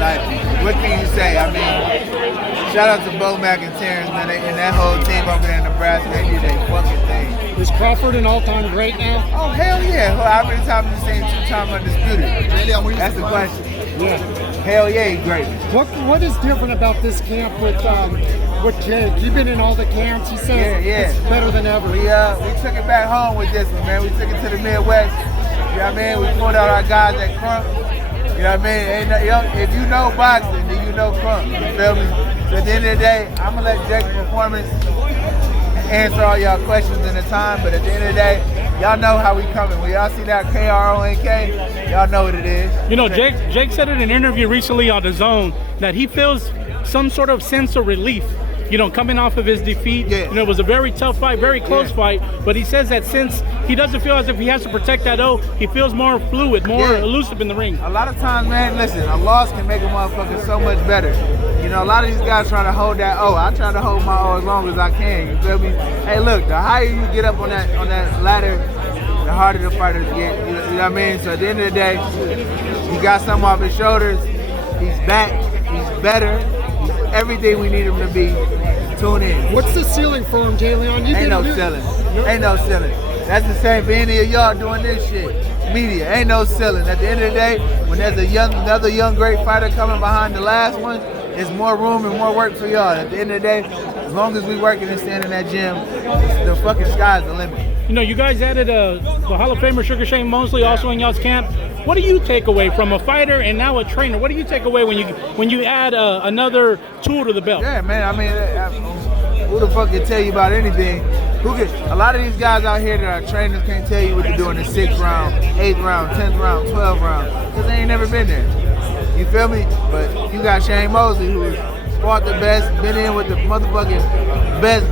Like, what can you say? I mean, shout out to Bo Mac and Terrence, man, and that whole team over there in Nebraska. They did their fucking thing. Is Crawford an all-time great now? Oh, hell yeah. Well, how many times have you seen two-time undisputed? That's the question. Yeah. Hell yeah, he's great. What is different about this camp with Jake? You've been in all the camps. He says it's better than ever. We took it back home with this one, man. We took it to the Midwest. You know what I mean? We pulled out our guys at Crump. You know what I mean? If you know boxing, then you know Crump. You feel me? So at the end of the day, I'm going to let Jake's performance answer all y'all questions in the time, but at the end of the day, y'all know how we coming. When y'all see that KRONK, y'all know what it is. You know, Jake said in an interview recently on The Zone that he feels some sort of sense of relief, you know, coming off of his defeat. Yeah. You know, it was a very tough fight, very close fight, but he says that since he doesn't feel as if he has to protect that O, he feels more fluid, more elusive in the ring. A lot of times, man, listen, a loss can make a motherfucker so much better. You know, a lot of these guys trying to hold that O. I try to hold my O as long as I can, you feel me? Hey, look, the higher you get up on that ladder, the harder the fighters get, you know what I mean? So at the end of the day, he got something off his shoulders, he's back, he's better, he's everything we need him to be. Tune in. What's the ceiling for him, Jleon? Ain't no ceiling. Ain't no ceiling. That's the same for any of y'all doing this shit. Media, ain't no ceiling. At the end of the day, when there's another young great fighter coming behind the last one, it's more room and more work for y'all. At the end of the day, as long as we working and staying in that gym, the fucking sky's the limit. You know, you guys added the Hall of Famer Sugar Shane Mosley also in y'all's camp. What do you take away from a fighter and now a trainer? What do you take away when you add another tool to the belt? Yeah, man. I mean, who the fuck can tell you about anything? A lot of these guys out here that are trainers can't tell you what to do in the 6th round, 8th round, 10th round, 12th round, because they ain't never been there. You feel me? But you got Shane Mosley, who fought the best, been in with the motherfucking best,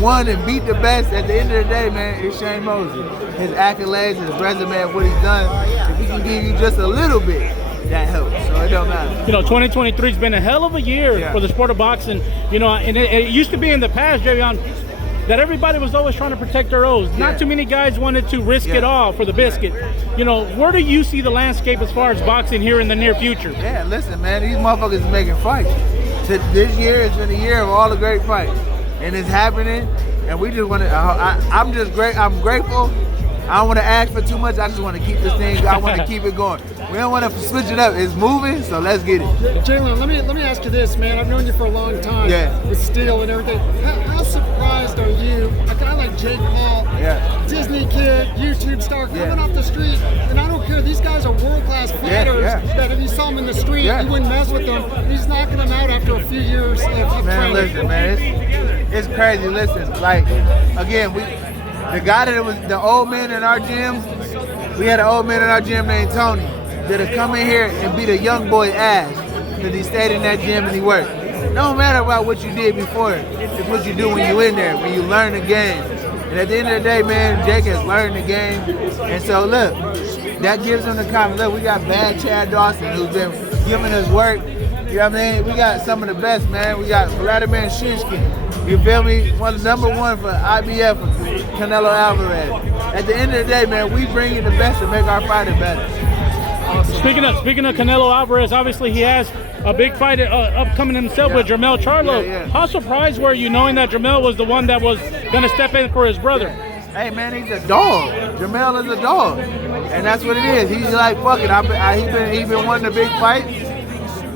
won and beat the best. At the end of the day, man, it's Shane Mosley. His accolades, his resume of what he's done, if he can give you just a little bit, that helps. So it don't matter. You know, 2023 has been a hell of a year for the sport of boxing. You know, and it used to be in the past, Jleon, that everybody was always trying to protect their O's. Not too many guys wanted to risk it all for the biscuit. You know, where do you see the landscape as far as boxing here in the near future? Yeah, listen, man, these motherfuckers is making fights. This year has been a year of all the great fights. And it's happening, and we just want to, I'm grateful. I don't want to ask for too much. I just want to keep this thing, I want to keep it going. We don't want to switch it up. It's moving, so let's get it. Jleon, let me ask you this, man. I've known you for a long time with Steel and everything. How surprised are you, a guy like Jake Paul, Disney kid, YouTube star, coming off the street, and I don't care, these guys are world-class fighters that if you saw them in the street, you wouldn't mess with them. He's knocking them out after a few years of man, training. Listen, man, it's crazy. Listen, like, again, the guy that was the old man in our gym, we had an old man in our gym named Tony that'll come in here and beat a young boy's ass because he stayed in that gym and he worked. No matter about what you did before, it's what you do when you in there, when you learn the game. And at the end of the day, man, Jake has learned the game. And so look, that gives him the confidence. Look, we got bad Chad Dawson who's been giving us work. You know what I mean? We got some of the best, man. We got Vladimir Shinsky. You feel me? #1 for IBF, Canelo Alvarez. At the end of the day, man, we bring in the best to make our fighter better. Speaking of Canelo Alvarez, obviously he has a big fight upcoming himself with Jermell Charlo. How surprised were you knowing that Jermell was the one that was going to step in for his brother? Hey, man, he's a dog. Jermell is a dog. And that's what it is. He's like, fuck it. He's been wanting a big fight.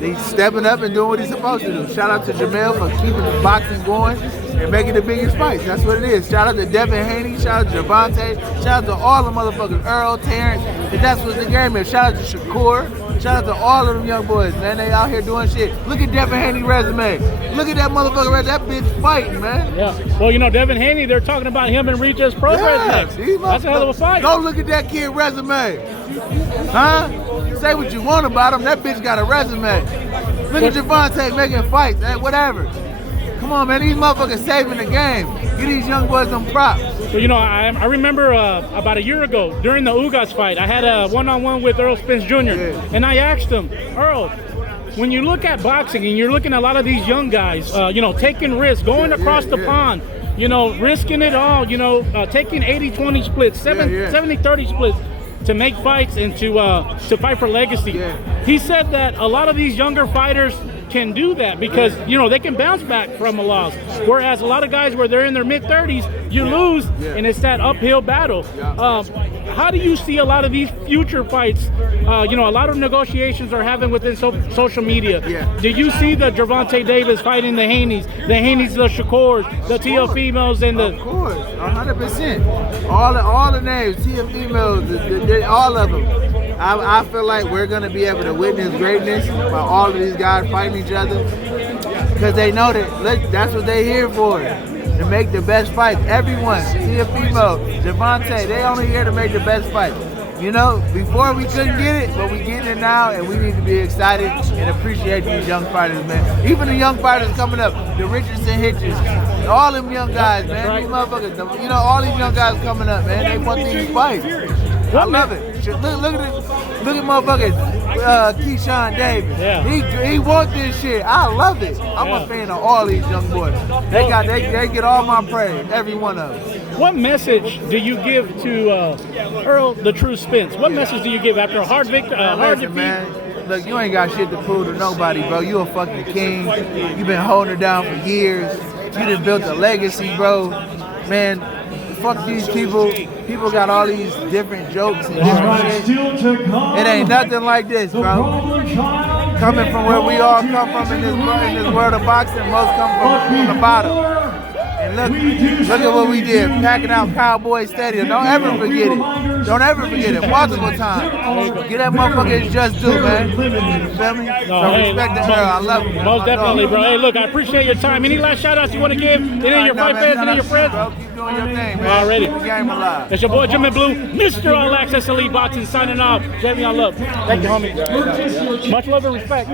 He's stepping up and doing what he's supposed to do. Shout out to Jermell for keeping the boxing going and making the biggest fights. That's what it is. Shout out to Devin Haney. Shout out to Javante. Shout out to all the motherfuckers. Errol, Terencd. And that's what the game is. Shout out to Shakur. Shout out to all of them young boys, man. They out here doing shit. Look at Devin Haney's resume. Look at that motherfucker right there. That bitch fighting, man. Yeah. Well, you know, Devin Haney, they're talking about him and Regis Progress next. That's a hell of a fight. Go look at that kid resume. Huh? Say what you want about him. That bitch got a resume. Look at Javante making fights, whatever. Come on, man. These motherfuckers saving the game. Give these young boys some props. So, you know, I remember about a year ago during the Ugas fight, I had a one-on-one with Errol Spence Jr. And I asked him, Earl, when you look at boxing and you're looking at a lot of these young guys, you know, taking risks, going across the pond, you know, risking it all, you know, taking 80-20 splits, 70-30 splits. to make fights and to fight for legacy. Yeah. He said that a lot of these younger fighters can do that because they can bounce back from a loss, whereas a lot of guys where they're in their mid-30s, you lose and it's that uphill battle. How do you see a lot of these future fights? A lot of negotiations are happening within social media. Do you see the Gervonta Davis fighting the Haneys, the Shakurs, the Teofimos, and the? Of course, 100%. All the names, Teofimos, all of them. I feel like we're gonna be able to witness greatness by all of these guys fighting each other, because they know that's what they're here for, to make the best fights. Everyone, Teofimo, Gervonta, they only here to make the best fights. Before we couldn't get it, but we getting it now, and we need to be excited and appreciate these young fighters, man. Even the young fighters coming up, the Richardson Hitchens, all them young guys, man. These motherfuckers, all these young guys coming up, man. They want these fights. I love it. Look at motherfucking Keyshawn Davis. Yeah. He wants this shit. I love it. I'm a fan of all these young boys. They get all my praise, every one of them. What message do you give to Errol the True Spence? What message do you give after a hard victory? Listen, man. Look, you ain't got shit to prove to nobody, bro. You a fucking king. You been holding it down for years. You done built a legacy, bro. Man, fuck these people. People got all these different jokes and different shit. It ain't nothing like this, bro. Coming from where we all come from in this world of boxing, most come from the bottom. And look at what we did, packing out Cowboy Stadium. Don't ever forget it. Don't ever forget it. Multiple times. Get that motherfucker his just due, man. You feel me? Respect the Errol. I love him. Most definitely, bro. Hey, look, I appreciate your time. Any last shout-outs you want to give? Any of your fight fans, any of your friends? Bro, keep doing your thing, man. Already. Keep the game alive. It's your boy Jim in Blue, Mr. All Access Elite Boxing, signing off. Jleon Love. Thank you, homie. Much love and respect.